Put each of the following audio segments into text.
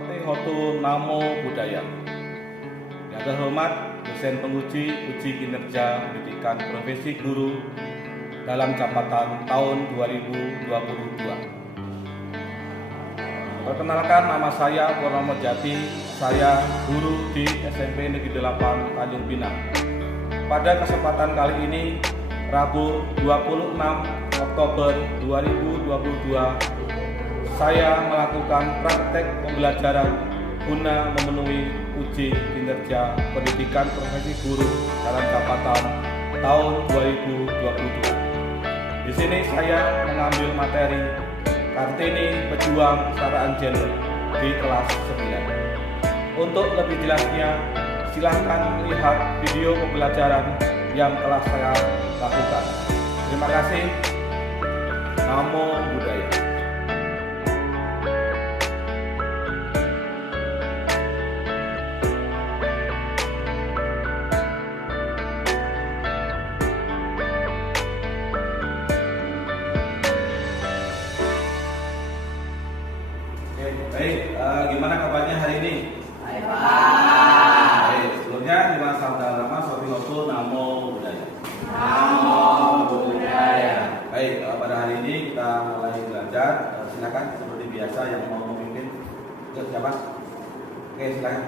Sotihotu Namo Buddhaya. Yang terhormat dosen penguji uji kinerja pendidikan profesi guru dalam jabatan tahun 2022. Perkenalkan, nama saya Purnomo Jati, saya guru di SMP Negeri 8 Tanjung Pinang. Pada kesempatan kali ini, Rabu 26 Oktober 2022, saya melakukan praktek pembelajaran guna memenuhi uji kinerja pendidikan profesi guru dalam jabatan tahun 2022. Di sini saya mengambil materi Kartini Pejuang Kesetaraan Gender di kelas 9. Untuk lebih jelasnya, silahkan lihat video pembelajaran yang telah saya lakukan. Terima kasih. Namo Buddhaya. Baik, gimana kabarnya hari ini? Baik, Pak. Baik, sebelumnya dengan sabda lama Sotihotu Namo Buddhaya. Namo Buddhaya. Baik, pada hari ini kita mulai belajar. Silakan seperti biasa yang mau memimpin siapa? Oke, silakan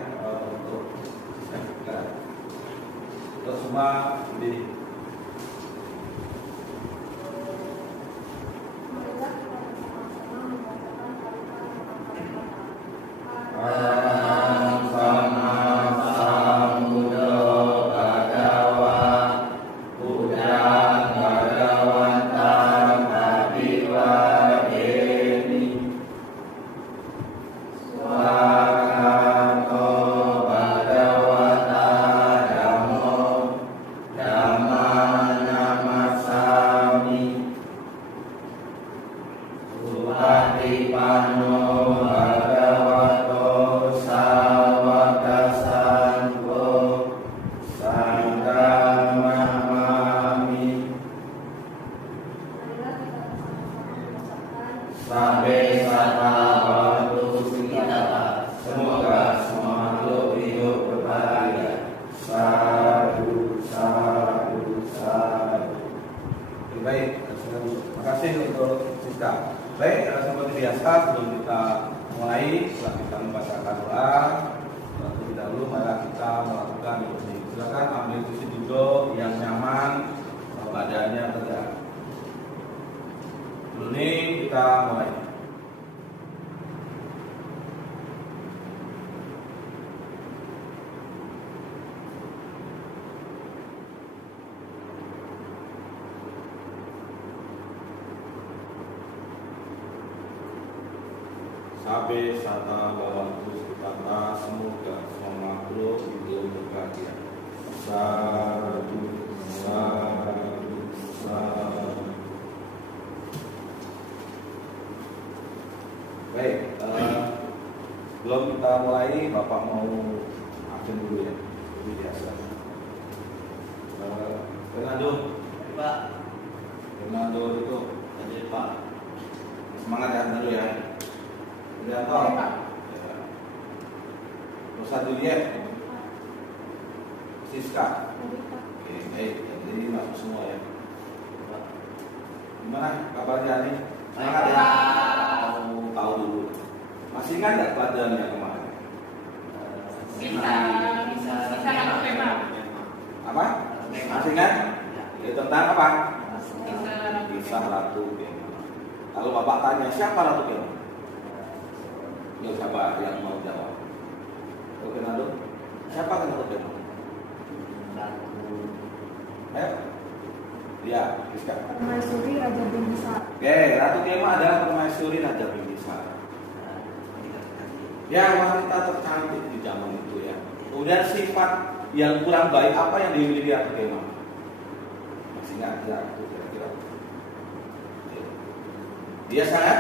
untuk semua berdiri. Sampai sata waktu kita, semoga semua makhluk hidup berbahagia. Sadu, sadu, sadu. Baik, terima kasih untuk Siska. Baik, seperti biasa sebelum kita mulai, setelah kita membacakan doa, terlebih dahulu mari kita melakukan refleksi. Silakan ambil posisi duduk yang nyaman, badannya tegak. Dulu nih kita mulai. Sabe sata bawantu kata, semoga semua makhluk hidup berbahagia. Sadu, sadu, sadu. Baik, sebelum kita mulai, Bapak mau absen dulu ya, lebih biasa. Fernando, Pak. Fernando itu, Hadir, Pak. semangat ya dulu ya. Widanto, Rosa Juliet, Siska. Oke, baik, jadi masuk semua ya. Gimana kabarnya nih? Semangat ya. Mau tahu dulu. Masih ingat nggak pelajarannya kemarin? Bisa satu tema. Apa? Masih ingat? Itu tentang apa? Bisa. Kisah Ratu Kemah. Kalau Bapak tanya siapa Ratu Kemah? Ya siapa yang mau jawab? Oke, Nado. Siapa kan Ratu Kemah? Ya, Siska. Permaisuri Raja Bimbisara. Oke, Ratu Kemah adalah permaisuri Raja Bimbisara. Ya, wanita tercantik di zaman itu ya. Kemudian sifat yang kurang baik apa yang dimiliki Ratu Kemah? Masih ingat ya? Kira-kira. Dia sangat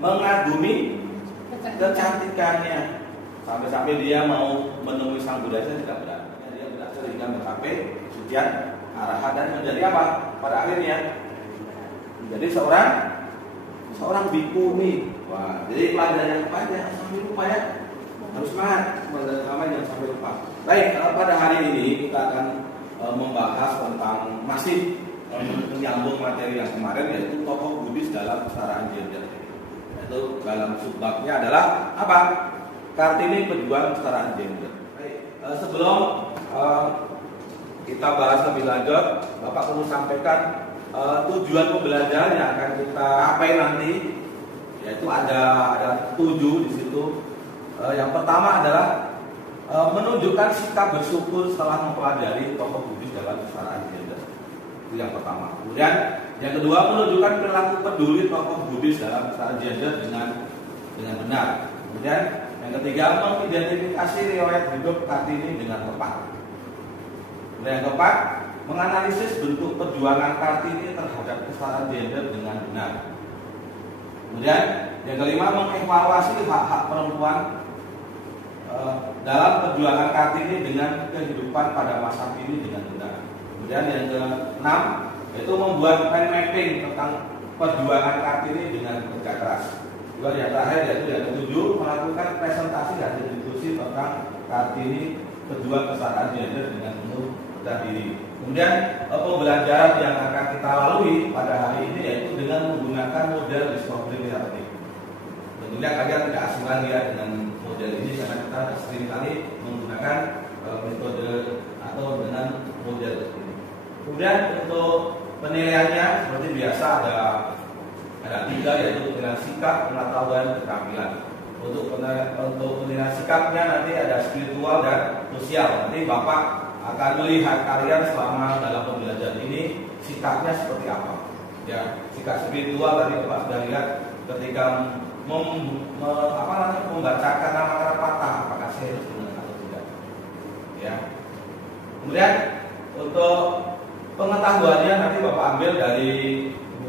mengagumi kecantikannya, sampai-sampai dia mau menemui sang Buddha saja tidak berani. Dia tidak sehingga mencapai sucian arahat dan menjadi apa? Pada akhirnya menjadi seorang seorang bikuni. Wah, jadi pelajaran yang panjang sampai lupa ya. Harus semangat, pelajaran yang sampai lupa. Baik, pada hari ini kita akan membahas tentang masih menyambung materi yang kemarin, yaitu tokoh Buddhis dalam kesetaraan gender. Yaitu dalam subbabnya adalah apa? Kartini pejuang kesetaraan gender. Baik, sebelum kita bahas lebih lanjut, Bapak perlu sampaikan tujuan pembelajaran yang akan kita capai nanti, yaitu ada 7 di situ. Yang pertama adalah menunjukkan sikap bersyukur setelah mempelajari tokoh Buddhis dalam kesetaraan gender. Itu yang pertama. Kemudian yang kedua, menunjukkan perilaku peduli tokoh Buddhis dalam kesetaraan gender dengan benar. Kemudian yang ketiga, mengidentifikasi riwayat hidup Kartini dengan tepat. Kemudian yang keempat, menganalisis bentuk perjuangan Kartini terhadap kesetaraan gender dengan benar. Kemudian yang kelima, mengevaluasi hak-hak perempuan dalam perjuangan Kartini dengan kehidupan pada masa kini dengan benar. Kemudian yang keenam, yaitu membuat mind mapping tentang perjuangan Kartini dengan kerja keras. Kemudian yang terakhir, yaitu yang ketujuh, melakukan presentasi hasil diskusi tentang Kartini pejuang kesetaraan gender dengan penuh percaya diri. Kemudian pembelajaran yang akan kita lalui pada hari ini yaitu dengan menggunakan model discovery therapy. Tentunya kalian tidak asing lagi ya dengan model ini karena kita sering kali menggunakan metode atau dengan model ini. Kemudian untuk penilaiannya seperti biasa ada 3, yaitu penilaian sikap, pengetahuan, keterampilan. Untuk penilaian sikapnya nanti ada spiritual dan sosial. Nanti Bapak akan melihat kalian selama dalam pembelajaran ini sikapnya seperti apa. Ya, sikap spiritual tadi Bapak sudah lihat ketika membacakan nama patah, apakah serius dengan atau tidak. Ya. Kemudian untuk pengetahuannya nanti Bapak ambil dari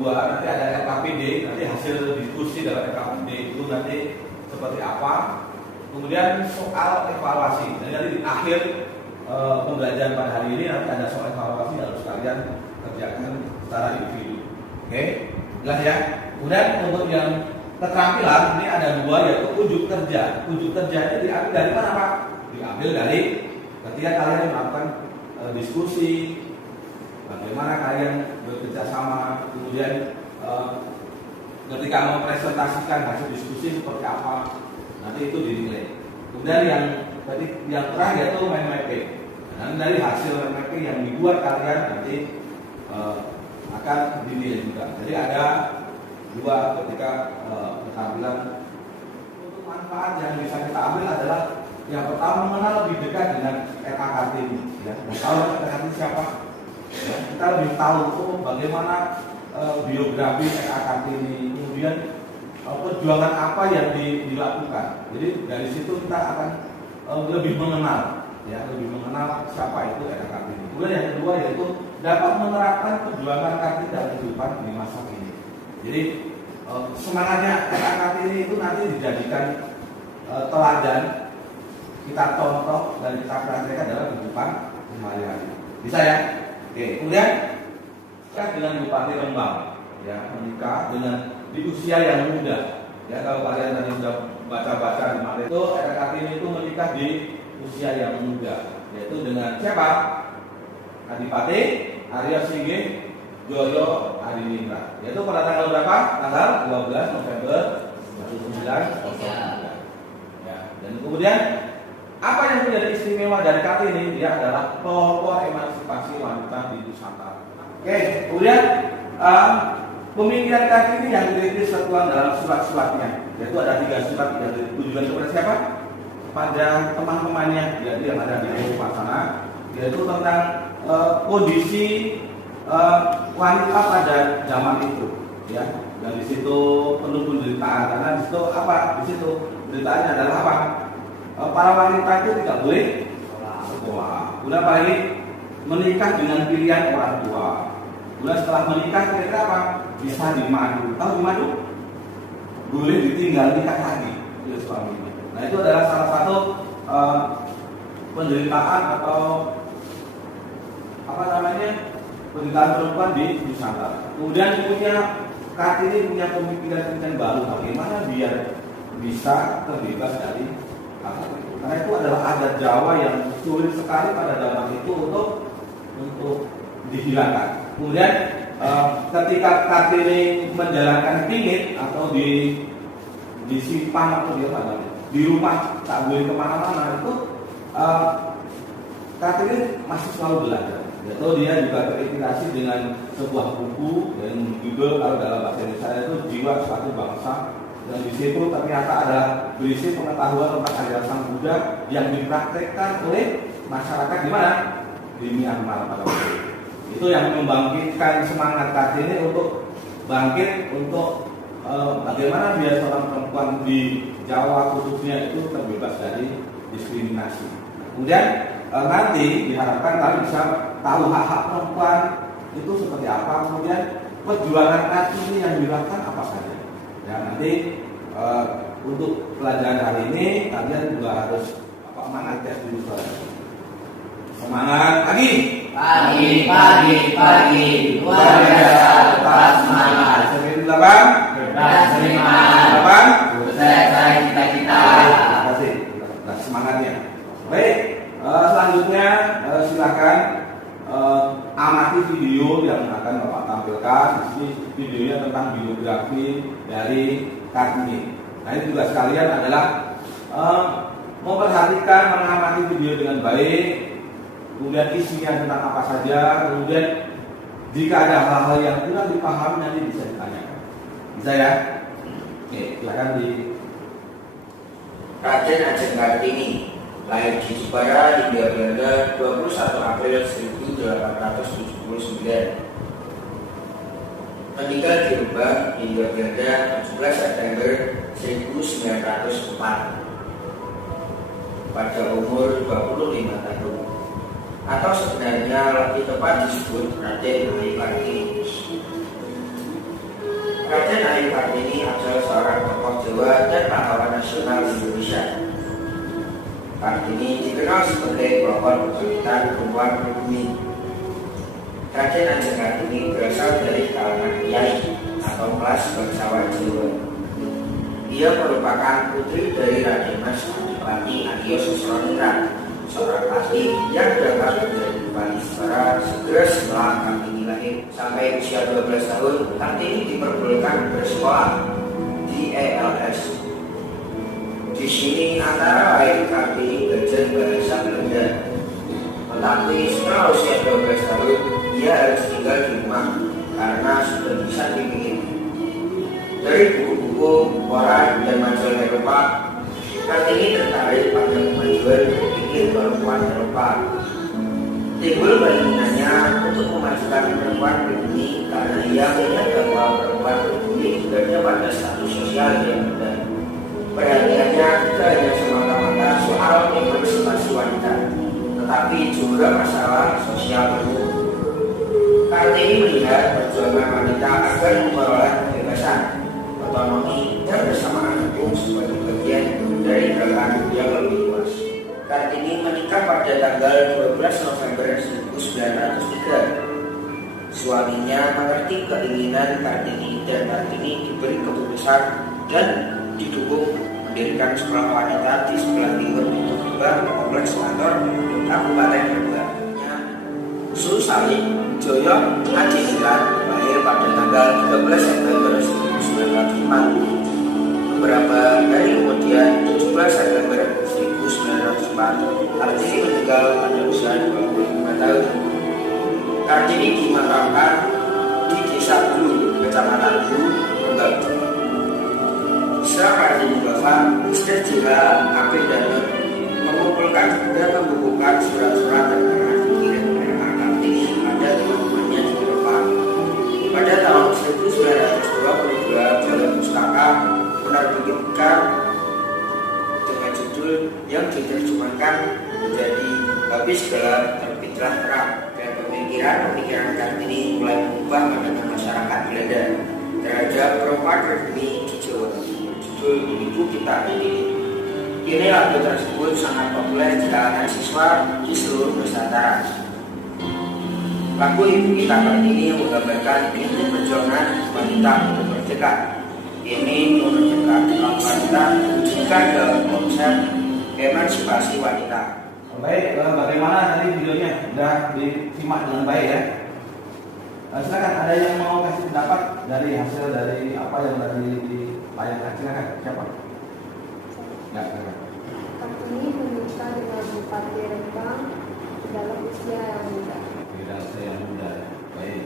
nanti ada RKPD, nanti hasil diskusi dalam RKPD itu nanti seperti apa. Kemudian soal evaluasi. Jadi nanti di akhir pembelajaran pada hari ini nanti ada soal evaluasi yang harus kalian kerjakan secara individu. Oke, jelas ya. Kemudian untuk yang keterampilan ini ada 2, yaitu ujuk kerja. Ujuk kerja ini diambil dari mana Pak? Diambil dari ketika kalian melakukan diskusi, bagaimana kalian bekerja sama, kemudian ketika mempresentasikan hasil diskusi seperti apa, nanti itu dinilai. Kemudian yang terakhir yaitu mind mapping. Dan dari hasil mind mapping yang dibuat kalian nanti akan dinilai juga. Jadi ada 2 ketika keterampilan. Untuk manfaat yang bisa kita ambil adalah yang pertama, mengenal lebih dekat dengan RKKT ini. Ya, tahu RKKT siapa? Ya, kita lebih tahu bagaimana biografi RKKT ini, kemudian perjuangan apa yang dilakukan. Jadi dari situ kita akan lebih mengenal, ya, lebih mengenal siapa itu RKKT ini. Kemudian yang kedua yaitu dapat menerapkan perjuangan Kartini dalam kehidupan di masa kini. Jadi semangatnya RKKT ini itu nanti dijadikan teladan, kita contoh dan kita praktekkan dalam kehidupan sehari-hari. Bisa ya? Oke, kemudian dengan Bupati Rembang, ya, menikah dengan di usia yang muda. Ya, kalau kalian tadi sudah baca-baca di mana itu RKKT ini itu menikah di usia yang muda, yaitu dengan siapa? Adipati Arya Singgih Joyo Adiningrat. Yaitu pada tanggal berapa? Tanggal 12 November 1909. Ya, dan kemudian apa yang menjadi istimewa dari Kartini? Dia adalah tokoh emansipasi wanita di Nusantara. Oke, kemudian pemikiran Kartini yang kritis tertuang dalam surat-suratnya, yaitu ada 3 surat yang ditujukan kepada siapa? Pada teman-temannya, yaitu yang ada di rumah sana, yaitu tentang kondisi wanita pada zaman itu, ya. Dan di situ penuh penderitaan karena di situ apa? Di situ penderitaannya adalah apa? Para wanita itu tidak boleh sekolah. Kemudian apalagi menikah dengan pilihan orang tua. Kemudian setelah menikah kira-kira apa? Bisa dimadu. Tahu dimadu? Boleh ditinggal nikah lagi oleh suaminya. Nah itu adalah salah satu penderitaan atau apa namanya penderitaan perempuan di Nusantara. Kemudian punya Kartini punya pemikiran baru bagaimana biar bisa terbebas dari adat itu. Karena itu adalah adat Jawa yang sulit sekali pada zaman itu untuk dihilangkan. Kemudian ketika Kartini menjalankan pingit atau disimpan atau di rumah tak boleh kemana-mana itu Kartini masih selalu belajar. Atau dia juga terinspirasi dengan sebuah buku yang judul kalau dalam bahasa Indonesia itu Jiwa Suatu Bangsa, dan di situ ternyata ada berisi pengetahuan tentang ajaran Sang Buddha yang dipraktekkan oleh masyarakat di mana? Di Myanmar pada waktu itu. Itu yang membangkitkan semangat Kartini untuk bangkit untuk bagaimana biar seorang perempuan di Jawa khususnya itu terbebas dari diskriminasi. Kemudian nanti diharapkan kalian bisa tahu hak-hak perempuan itu seperti apa, kemudian perjuangan Kartini yang dilakukan apa saja. Ya, nanti untuk pelajaran hari ini kalian juga harus semangat tes dulu saudara. Semangat pagi. Pagi, luar biasa, tetap semangat. Senin 8. Berbahasa semangat. 8. Selesai cita-cita. Terima kasih. Nah, semangatnya. Baik, selanjutnya silakan amati video yang akan Bapak tampilkan. Ini videonya tentang biografi dari Kartini. Nah, ini juga sekalian adalah memperhatikan, mengamati video dengan baik. Kemudian isinya tentang apa saja. Kemudian jika ada hal-hal yang kurang dipahami nanti bisa ditanyakan. Bisa ya? Oke, silakan di. Raden Ajeng Kartini lahir di Jepara, Hindia Belanda 21 April 1879. Meninggal di Rembang, Hindia Belanda 17 September 1904 pada umur 25 tahun. Atau sebenarnya lebih tepat disebut Raden Ayu Kartini. Raden Ayu Kartini adalah seorang tokoh Jawa dan pahlawan nasional Indonesia. Kartini dikenal sebagai pelopor kebangkitan perempuan pribumi. Raden Ajeng Kartini berasal dari kalangan kiai atau kelas bangsawan Jawa. Ia merupakan putri dari Raden Mas Adipati Aryo Susroningrat, seorang patih yang diangkat menjadi bupati Jepara segera setelah Kartini lahir. Sampai usia 12 tahun, Kartini diperbolehkan bersekolah di ELS. Di sini antara lain Kartini belajar bahasa Belanda. Tetapi setelah usia 12 tahun, ia harus tinggal di rumah karena sudah bisa dipikir. Dari buku-buku, koran, dan majalah Eropa, Kartini tertarik pada kemajuan berpikir perempuan Eropa. Timbul keinginannya untuk memajukan perempuan pribumi karena ia melihat bahwa perempuan pribumi berada pada status sosial yang rendah. Perhatiannya tidak hanya semata-mata soal emansipasi wanita, tetapi juga masalah sosial umum. Kartini melihat perjuangan wanita agar memperoleh kebebasan, otonomi, dan bersamaan hukum sebagai bagian dari gerakan yang lebih luas. Kartini menikah pada tanggal 12 November 1903. Suaminya mengerti keinginan Kartini dan Kartini diberi keputusan dan didukung mendirikan sekolah wanita di sebelah timur pintu gerbang kompleks kantor Kabupaten Rembang. Su Salim Joyo Adiningrat lahir pada tanggal 13 September 1904. Beberapa hari kemudian 17 September 1904 Kartini meninggal pada usia 25 tahun. Kartini dimakamkan di Desa Bulu, Kecamatan Bulu, Rembang. Setelah Kartini wafat, Istri Jenderal Abe Danut mengumpulkan dan membukukan surat-surat dan pikiran Kartini pada teman-temannya di Eropa. Pada tahun 1922, Balai Pustaka menerbitkan dengan judul yang diterjemahkan menjadi Habis Segala Terbitlah Terang, dan pemikiran Kartini mulai mengubah pandangan masyarakat Belanda terhadap perempuan pribumi di Jawa. Judul Ibu Kita Ini. Kini lagu tersebut sangat populer di kalangan siswa di seluruh Nusantara. Lagu Ibu Kita Kartini menggambarkan inti perjuangan wanita untuk mencegat. Ini mencegat kaum wanita wujudkan dalam konsep emansipasi wanita. Baik, bagaimana tadi videonya? Sudah disimak dengan baik ya? Silakan, ada yang mau kasih pendapat dari hasil dari apa yang tadi dilayangkan? Silakan, siapa? Ya, silakan. Kartini menikah dengan bupati Rembang dalam usia yang muda. Tidak, saya yang muda. Baik.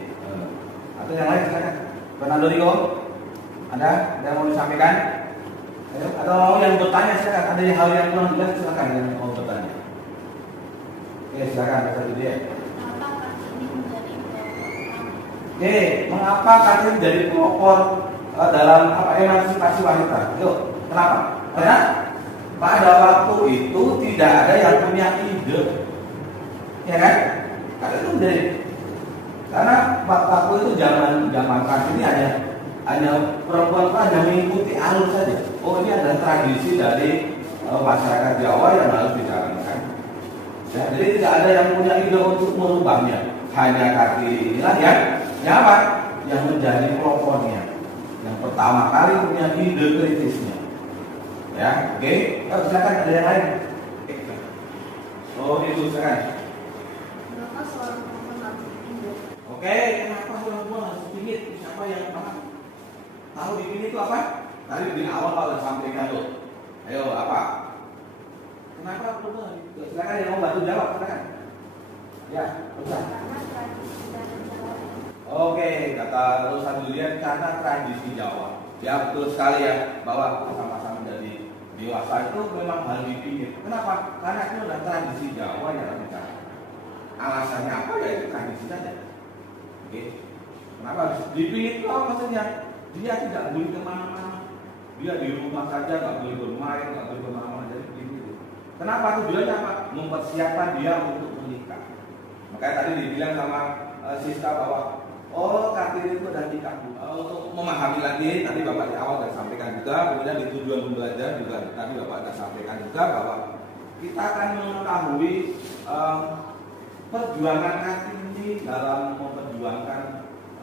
Atau yang lain silakan. Fernando Rico, ada yang mau disampaikan? Ayo, atau yang bertanya silakan. Ada hal yang kurang jelas silakan yang mau bertanya. Oke, silakan satu dia. Oke, mengapa Kartini menjadi pelopor dalam emansipasi wanita? Yuk, kenapa? Karena pada waktu itu tidak ada yang punya ide, ya kan? Karena itu menjadi, karena waktu itu zaman Kartini hanya perempuan hanya mengikuti alur saja. Oh, ini adalah tradisi dari masyarakat Jawa yang harus dijalankan. Ya, jadi tidak ada yang punya ide untuk merubahnya. Hanya Kartini inilah yang apa? Yang menjadi pelopornya. Yang pertama kali punya ide kritisnya. Ya, oke. Silakan, ada yang lain. Oh, itu silakan. Kenapa seorang perempuan harus dipindah? Oke, kenapa perempuan harus dipingit? Siapa yang paham? Tahu dipingit itu apa? Tadi di awal kalau sampaikan tuh. Ayo, apa? Kenapa perempuan? Silakan yang mau bantu jawab, silakan. Ya, betul. Karena tradisi dan Jawa. Oke, kata Rosa Julian, karena tradisi Jawa. Ya, betul sekali ya, bahwa sama-sama menjadi dewasa itu memang harus dipikir. Kenapa? Karena itu adalah tradisi Jawa yang kita. Alasannya apa ya? Itu tradisi saja. Oke. Kenapa harus dipikir? Itu apa maksudnya? Dia tidak boleh kemana-mana. Dia di rumah saja, nggak boleh bermain, nggak boleh kemana-mana. Jadi begitu. Kenapa? Tujuannya apa? Mempersiapkan dia untuk menikah. Makanya tadi dibilang sama Siska bahwa Kartini itu dan nikah. Untuk memahami lagi, tadi Bapak di awal sudah sampaikan juga, kemudian di tujuan pembelajaran juga tadi Bapak sudah sampaikan juga bahwa kita akan mengetahui perjuangan Kartini dalam memperjuangkan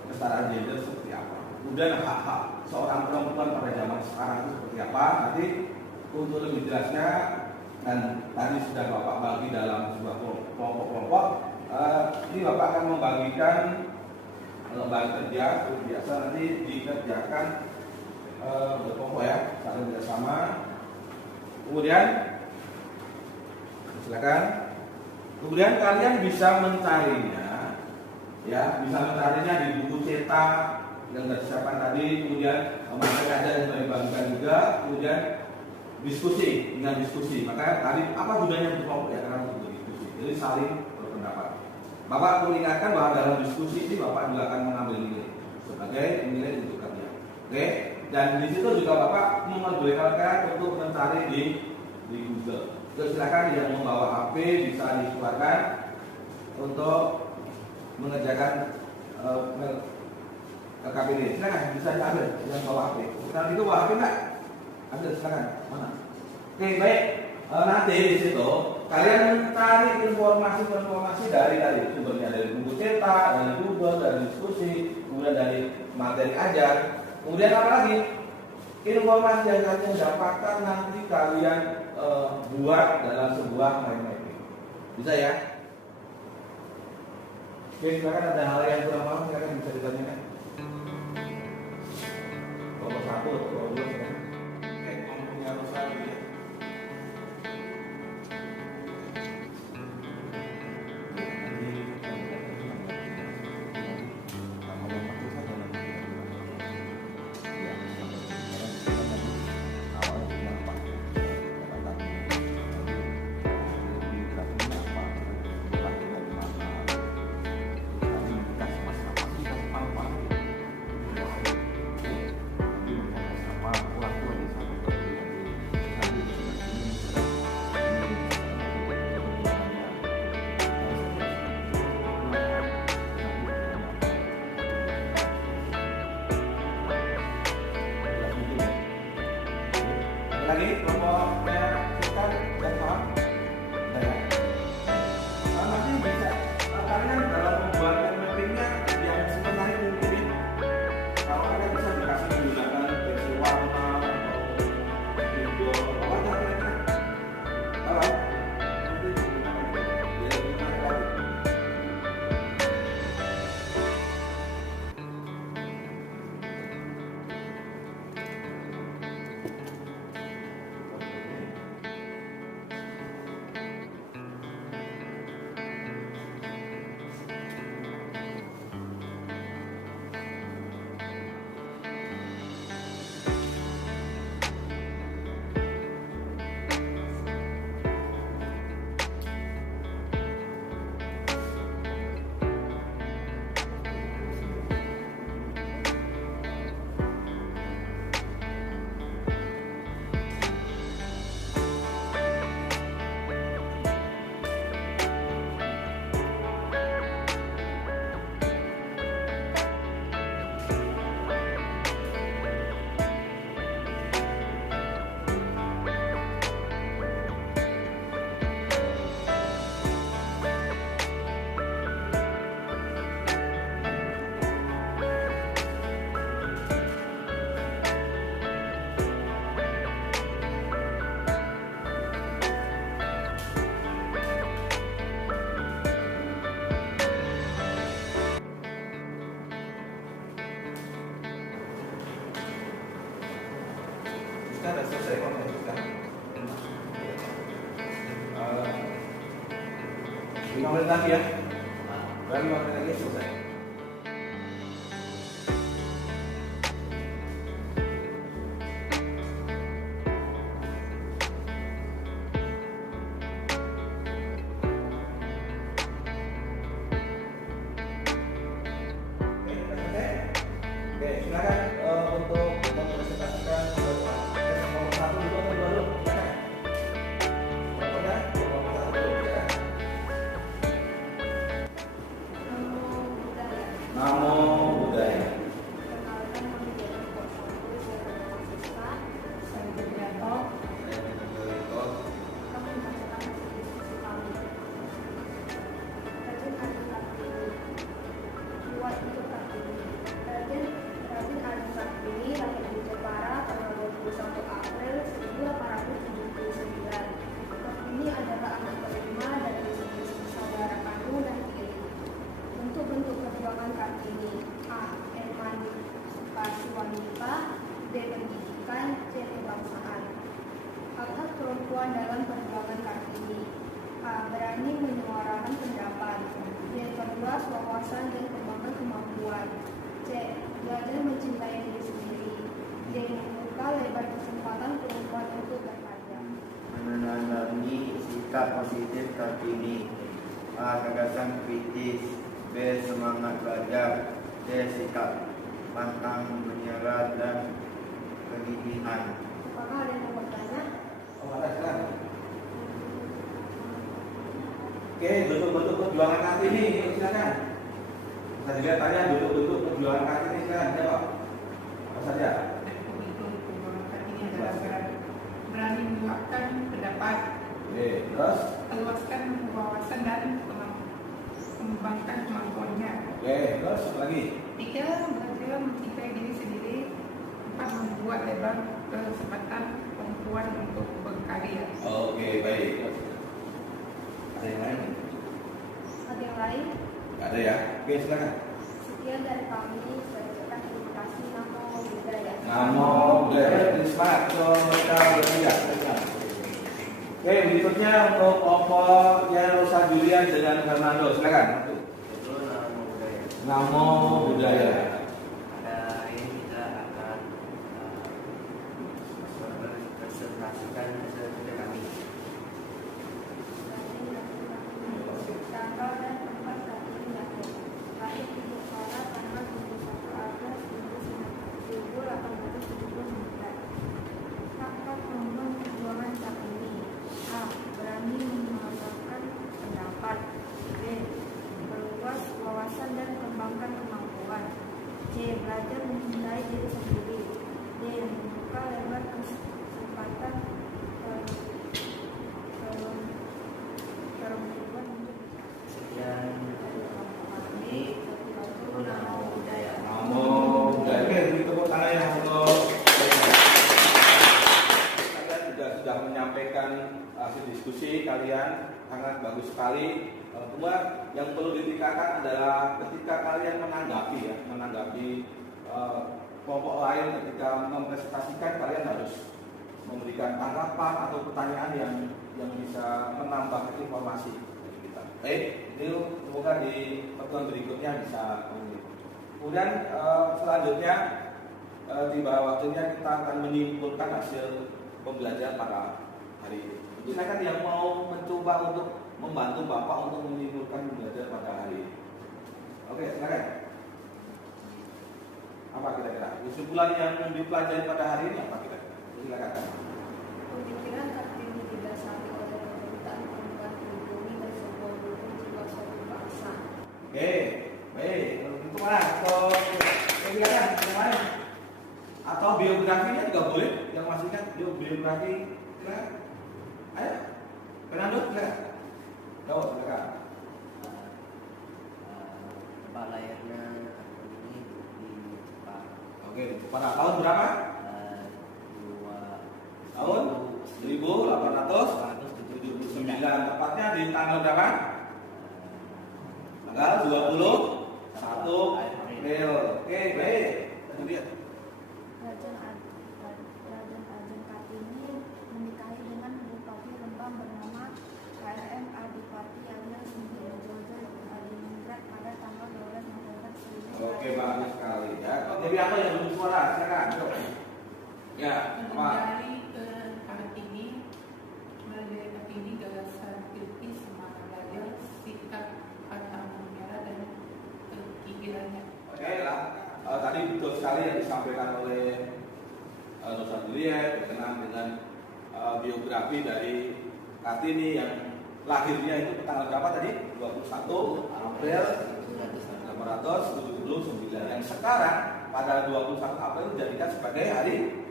kesetaraan gender seperti apa. Kemudian hak-hak seorang perempuan pada zaman sekarang itu seperti apa. Nanti untuk lebih jelasnya, dan tadi sudah Bapak bagi dalam sebuah kelompok-kelompok. Ini Bapak akan membagikan lembaga kerja seperti biasa, nanti dikerjakan berkelompok ya, saling bersama. Kemudian silakan. Kemudian kalian bisa mencarinya, ya, bisa mencarinya di buku cetak yang sudah disiapkan tadi. Kemudian materi aja yang sudah dibagikan juga. Kemudian diskusi, dengan diskusi. Maka tadi apa gunanya berkelompok ya? Karena untuk diskusi. Jadi saling berpendapat. Bapak perlu ingatkan bahwa dalam diskusi ini Bapak juga akan mengambil nilai sebagai nilai untuk kerja. Oke? Dan di situ juga Bapak memperbolehkan untuk mencari di Google. Jadi silakan yang membawa HP bisa dikeluarkan untuk mengerjakan KKBD. Silakan bisa diambil yang bawa HP. Sekarang itu bawa HP enggak? Ambil silakan. Mana? Oke, baik. Nanti di situ kalian mencari informasi dari sumbernya dari buku cetak, dari Google, dari diskusi, kemudian dari materi ajar, kemudian apa lagi? Informasi yang kalian dapatkan nanti kalian buat dalam sebuah mind mapping. Bisa ya? Oke, silakan ada hal yang kurang paham, silakan bisa ditanyakan. Nomor 1, nomor 2, silakan. Oke, ngomongnya Rosa dulu ya. Lagi kelompoknya kita dan paham? Nanti bisa kalian dalam membuat mappingnya yang sebenarnya mungkin kalau kalian bisa dikasih dulu sudah selesai kok sudah. 5 menit lagi ya. Baru 5 menit lagi selesai. Oke, silakan untuk mempresentasikan nomor 1 dulu atau 2 dulu. Silakan. Pokoknya nomor 1 dulu, silakan. Namo Buddhaya. Perkenalkan kami dari kelompok 1, saya adalah mahasiswa. Saya Berdianto. Kami membacakan hasil diskusi kami. Rajin Adi Kartini. Buat untuk Kartini. Rajin Adi Kartini lahir di Jepara tanggal 21 April 1879. Kartini adalah anak kelima dari saudara kandung dan tiri. Bentuk-bentuk perjuangan Kartini: A. Emansipasi wanita, B. Pendidikan, C. Kebangsaan. Hak-hak perempuan dalam perjuangan Kartini: A. Berani menyuarakan pendapat, B. Perluas wawasan dan kembangkan kemampuan, C. Belajar mencintai diri sendiri, D. Membuka lebar kesempatan perempuan untuk berkarya. Menandatangani sikap positif Kartini. A. Gagasan kritis, B. Semangat belajar, C. Sikap pantang menyerah dan kegigihan. Apakah ada yang mau bertanya? Oh, ada silakan. Oke, bentuk-bentuk perjuangan Kartini, silakan. Bisa dilihat tanya bentuk-bentuk perjuangan Kartini, silakan jawab. Apa saja? Bentuk perjuangan Kartini adalah berani meluapkan pendapat, Oke, terus? meluaskan wawasan dan mengembangkan kemampuannya. Oke, terus apa lagi? 3. Belajar mencintai diri sendiri. 4. Membuat lebar kesempatan perempuan untuk berkarya. Oke, baik. Ada yang lain? Ada yang lain? Nggak ada ya? Oke, silakan. Sekian dari kami. Saya ucapkan terima kasih. Namo Buddhaya. Namo Buddhaya. Semangat untuk mereka berpijak. Oke, berikutnya untuk kelompok yang Rosa Julian dengan Fernando, silakan. Betul, Namo Buddhaya. Namo Buddhaya. Pada hari ini kita akan presentasikan hasil kerja kami. Tanggal dan tempat Kartini lahir. Lahir di Jepara tanggal 21 April 1879. Hak-hak perempuan perjuangan Kartini: A. Berani menyuarakan pendapat, B. Perluas wawasan dan kembangkan kemampuan, C. Belajar mencintai diri sendiri, D. Membuka lebar kesempatan perempuan untuk Sekian dari kelompok kami. Betul, Namo Buddhaya. Namo Buddhaya. Oke, beri tepuk tangan yang untuk kalian sudah menyampaikan hasil diskusi kalian sangat bagus sekali. Cuma yang perlu ditingkatkan adalah ketika kalian menanggapi kelompok lain ketika mempresentasikan, kalian harus memberikan tanggapan atau pertanyaan yang bisa menambah informasi dari kita. Baik, ini semoga di pertemuan berikutnya bisa. Kemudian selanjutnya tiba waktunya kita akan menyimpulkan hasil pembelajaran pada hari ini. Silakan yang mau mencoba untuk membantu Bapak untuk menyimpulkan pembelajaran pada hari ini. Oke, silakan. Apa kira-kira kesimpulan yang dipelajari pada hari ini apa kira-kira? Silakan. Pemikiran Kartini didasari oleh penderitaan perempuan pribumi dan sebuah dukung jiwa suatu bangsa. Oke, baik. Untuk mana? Atau silakan yang lain. Atau biografinya juga boleh. Yang masih ingat biografi, silakan. Ayo, Fernando, silakan. Jawab, silakan. Tempat lahirnya Kartini di Jepara. Oke, pada tahun berapa? Tahun 1879. Tepatnya di tanggal berapa? Tanggal 21 April. Oke, baik. Kemudian Raden Ajeng Kartini bersuara, silakan. Yuk. Ya, Untuk apa? dari Kartini, melalui Kartini gagasan kritis semangat belajar, sikap kata mengira dan kegigilannya. Oke lah, tadi betul sekali yang disampaikan oleh Dr. Juliet berkenaan dengan biografi dari Kartini yang lahirnya itu tanggal berapa tadi? 21 April 1879 yang sekarang pada 21 April dijadikan sebagai hari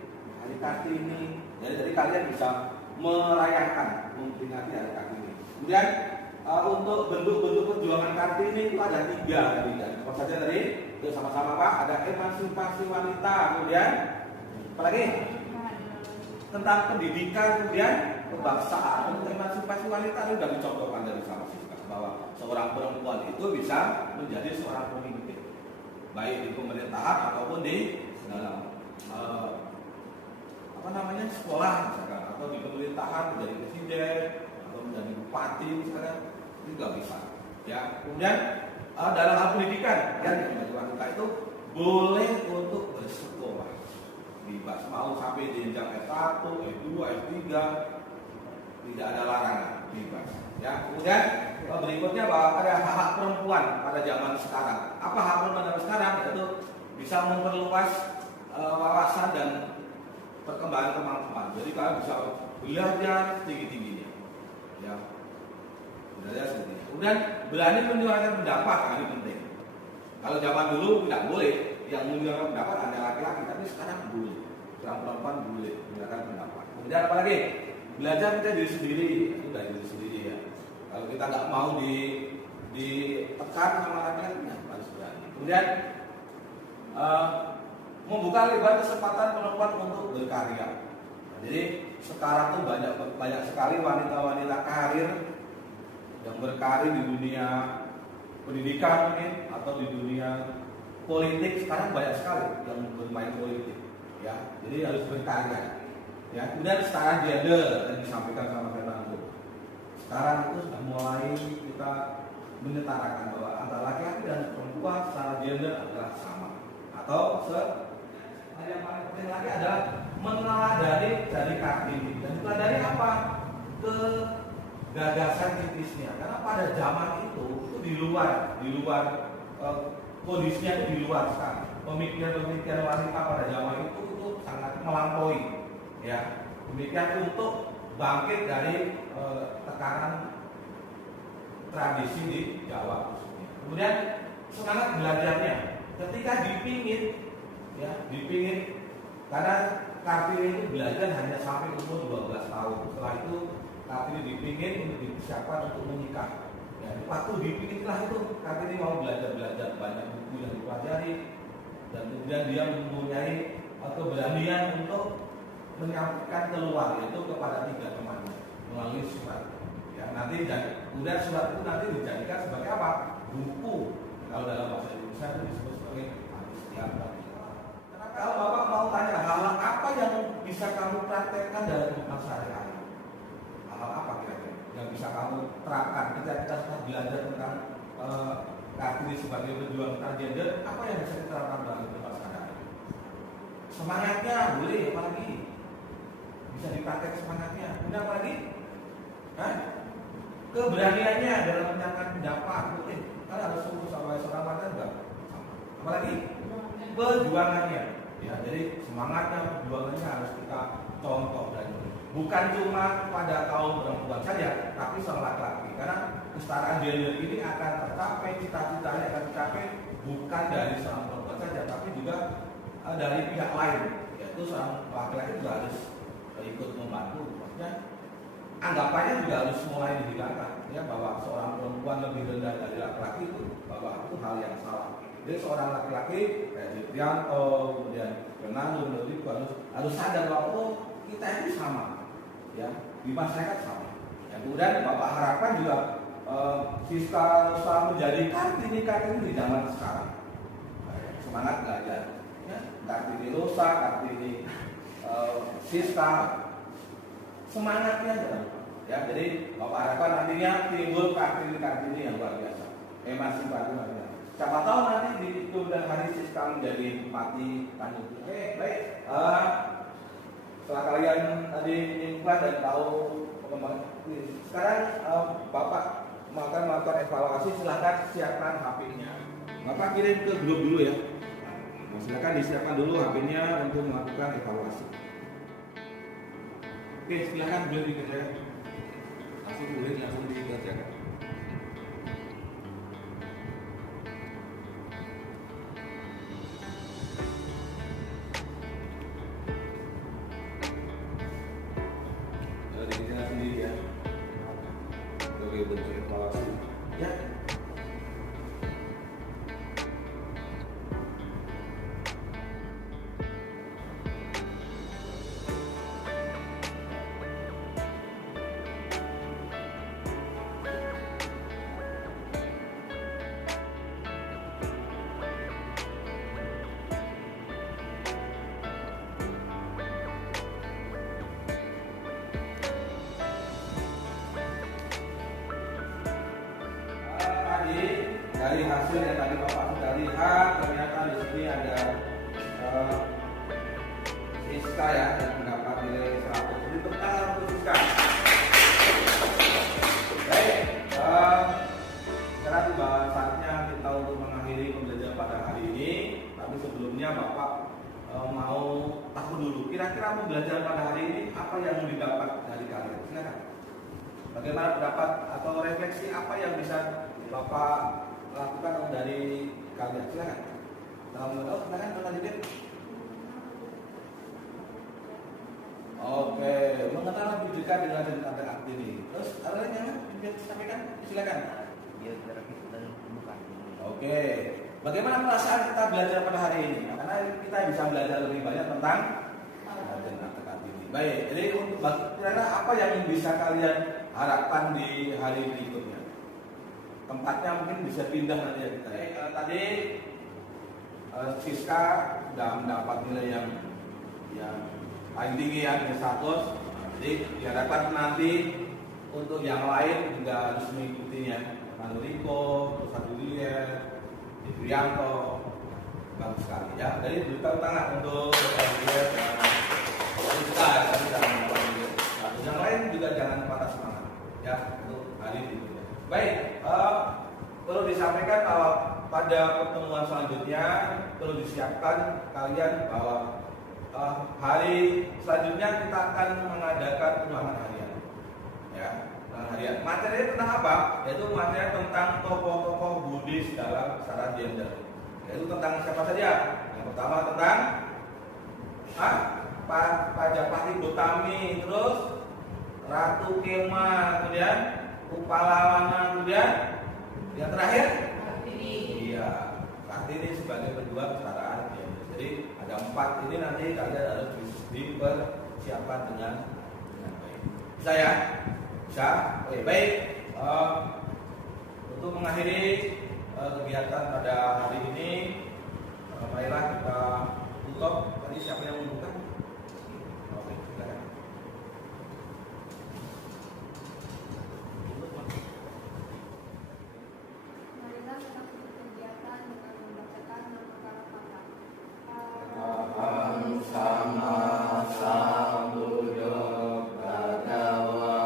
Kartini. Jadi kalian bisa merayakan memperingati hari Kartini. Kemudian untuk bentuk-bentuk perjuangan Kartini itu ada 3 tadi. Apa saja tadi? Yuk sama-sama Pak. Ada emansipasi wanita, kemudian apa lagi? Tentang pendidikan, kemudian kebangsaan. Untuk emansipasi wanita ini sudah dicontohkan dari sama siswa bahwa seorang perempuan itu bisa menjadi seorang pemimpin, baik di pemerintahan ataupun di dalam sekolah misalkan, atau di pemerintahan menjadi presiden atau menjadi bupati misalkan, itu juga bisa. Ya, kemudian dalam hal pendidikan, ya wanita itu boleh untuk bersekolah, bebas mau sampai jenjang S1, S2, S3, tidak ada larangan, bebas. Ya, kemudian berikutnya bahwa ada hak-hak perempuan pada zaman sekarang. Apa hak perempuan pada sekarang? Yaitu bisa memperluas wawasan dan perkembangan kemampuan. Jadi kalian bisa belajar tinggi-tingginya. Ya. Belajar seperti itu. Kemudian berani menyuarakan pendapat, ini penting. Kalau zaman dulu tidak boleh, yang menyuarakan pendapat hanya laki-laki, tapi sekarang boleh. Sekarang perempuan boleh menyuarakan pendapat. Kemudian apa lagi? Belajar kita diri sendiri, itu dari diri sendiri ya. Kalau kita nggak mau ditekan sama laki-laki, ya harus berani. Kemudian membuka lebar kesempatan perempuan untuk berkarya. Nah, jadi sekarang tuh banyak sekali wanita-wanita karir yang berkarir di dunia pendidikan mungkin atau di dunia politik. Sekarang banyak sekali yang bermain politik, ya. Jadi harus berkarya. Ya, kemudian setara gender yang disampaikan sama Fernando. Sekarang itu sudah mulai kita menyetarakan bahwa antara laki-laki dan perempuan secara gender adalah sama. Atau yang paling penting lagi adalah meneladani dari Kartini. Dan meneladani apa? Gagasan kritisnya. Karena pada zaman itu di luar kondisinya itu di luar sekali. Pemikiran wanita pada zaman itu sangat melampaui. Ya, demikian untuk bangkit dari tekanan tradisi di Jawa. Kemudian semangat belajarnya, ketika dipingin karena Kartini itu belajar hanya sampai umur 12 tahun. Setelah itu Kartini dipingin untuk dipersiapkan untuk menikah. Ya, waktu dipingin itu Kartini mau belajar banyak buku yang dipelajari dan kemudian dia mempunyai keberanian untuk menyampaikan keluar yaitu kepada 3 temannya melalui surat. Ya, nanti kemudian surat itu nanti dijadikan sebagai apa? Buku. Kalau dalam bahasa Indonesia itu disebut sebagai Istiqamah. Karena kalau Bapak mau tanya hal-hal apa yang bisa kamu praktekkan dalam kehidupan sehari-hari, hal-hal apa kira-kira yang bisa kamu terapkan ketika kita belajar tentang Kartini sebagai pejuang tentang gender, apa yang bisa kita terapkan dalam kehidupan sehari-hari? Semangatnya boleh, apalagi bisa dipraktek semangatnya. Kemudian apa lagi? Keberaniannya dalam menyampaikan pendapat mungkin. Kan harus sungguh sama seorang wanita juga. Apalagi perjuangannya. Ya, jadi semangatnya, perjuangannya harus kita contoh dan bukan cuma pada kaum perempuan saja, tapi sama laki-laki. Karena kesetaraan gender ini akan tercapai, cita-citanya akan tercapai bukan dari seorang perempuan saja, tapi juga dari pihak lain. Yaitu seorang laki-laki juga harus ikut membantu. Maksudnya anggapannya juga harus mulai dihilangkan, ya, bahwa seorang perempuan lebih rendah dari laki-laki itu, bahwa itu hal yang salah. Jadi seorang laki-laki kayak Trianto, kemudian Fernando itu harus sadar bahwa kita itu sama, ya, di masyarakat sama. Ya, kemudian Bapak harapkan juga Siska Nusa menjadi Kartini di zaman sekarang. Semangat belajar, ya, Kartini Nusa, Kartini Siska, semangatnya jangan lupa. Ya, jadi Bapak harapkan nantinya timbul Kartini yang luar biasa, emansipasi. Siapa tahu nanti di kemudian hari Siska menjadi bupati Tanjung. Oke, baik. Setelah kalian tadi ikhlas dan tahu perkembangan, sekarang Bapak akan melakukan evaluasi. Silakan siapkan HP-nya. Bapak kirim ke grup dulu ya. Nah, silakan disiapkan dulu HP-nya untuk melakukan evaluasi. Oke, silakan boleh dikerjakan. Langsung dikerjakan. Dikerjakan sendiri ya. Sebagai bentuk evaluasi. Ya. Dari hasil yang tadi Bapak sudah lihat, ternyata di sini ada Siska ya yang mendapat nilai 100. Jadi tepuk tangan untuk Siska. Baik, sekarang tiba saatnya kita untuk mengakhiri pembelajaran pada hari ini. Tapi sebelumnya Bapak mau tahu dulu, kira-kira pembelajaran pada hari ini apa yang didapat dari kalian? Silakan. Bagaimana pendapat atau refleksi apa yang bisa Bapak lakukan dari kalian? Silakan. Silakan lanjutin. Oke, mengenal lebih dekat dengan tentang Kartini. Terus ada lagi yang ingin disampaikan? Silakan. Geografi dan bukan. Oke, bagaimana perasaan kita belajar pada hari ini? Karena kita bisa belajar lebih banyak tentang Kartini. Baik, jadi untuk kira-kira apa yang bisa kalian harapkan di hari berikutnya? Tempatnya mungkin bisa pindah nanti ya kita. Tadi Siska sudah mendapat nilai yang paling tinggi ya, nilai 100. Jadi diharapkan nanti untuk yang lain juga harus mengikutinya. Manuriko, Rosadulia, Dibrianto, bagus sekali ya. Jadi berikan tangan untuk Rosadulia dan Siska dan yang lain juga jangan patah semangat ya untuk hari ini. Baik, perlu disampaikan bahwa pada pertemuan selanjutnya perlu disiapkan kalian bahwa hari selanjutnya kita akan mengadakan ulangan harian. Ya, ulangan harian. Materinya tentang apa? Yaitu materi tentang tokoh-tokoh Buddhis dalam sejarah gender. Yaitu tentang siapa saja? Yang pertama tentang Pajapati Gotami, terus Ratu Kema, kemudian Upalawana, kemudian yang terakhir iya Kartini sebagai pejuang kesetaraan gender. Jadi ada 4 ini nanti kalian harus dipersiapkan dengan baik. Bisa ya? Bisa? Oke, baik. Untuk mengakhiri kegiatan pada hari ini, marilah kita tutup. Tadi siapa yang membuka? Oke, silakan. Marilah kita tutup kegiatan dengan membacakan nama kata-kata. Aham sama sambuddho bhagava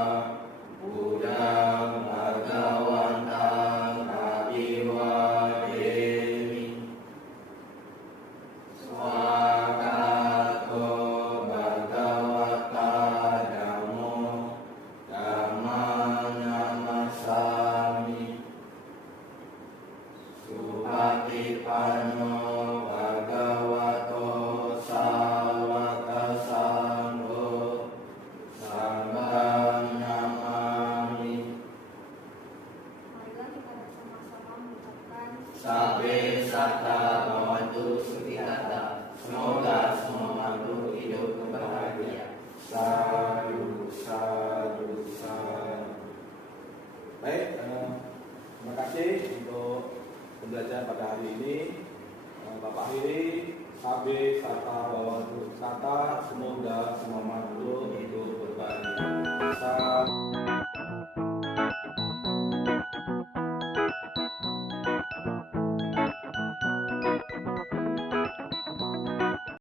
buddhang bhagavantang abiwademi swagato bhagavata dhammo dhammang namasami supatipanno bhagavato sawaka sangho sanghang namami Marilah kita bersama-sama mengucapkan sabe sata bhavantu sukhita. Semoga semua makhluk hidup berbahagia. Sadu, sadu, sadu. Baik, terima kasih untuk pembelajaran pada hari ini. Bapak akhiri sabe sata bawantu sata, semoga semua makhluk hidup berbahagia.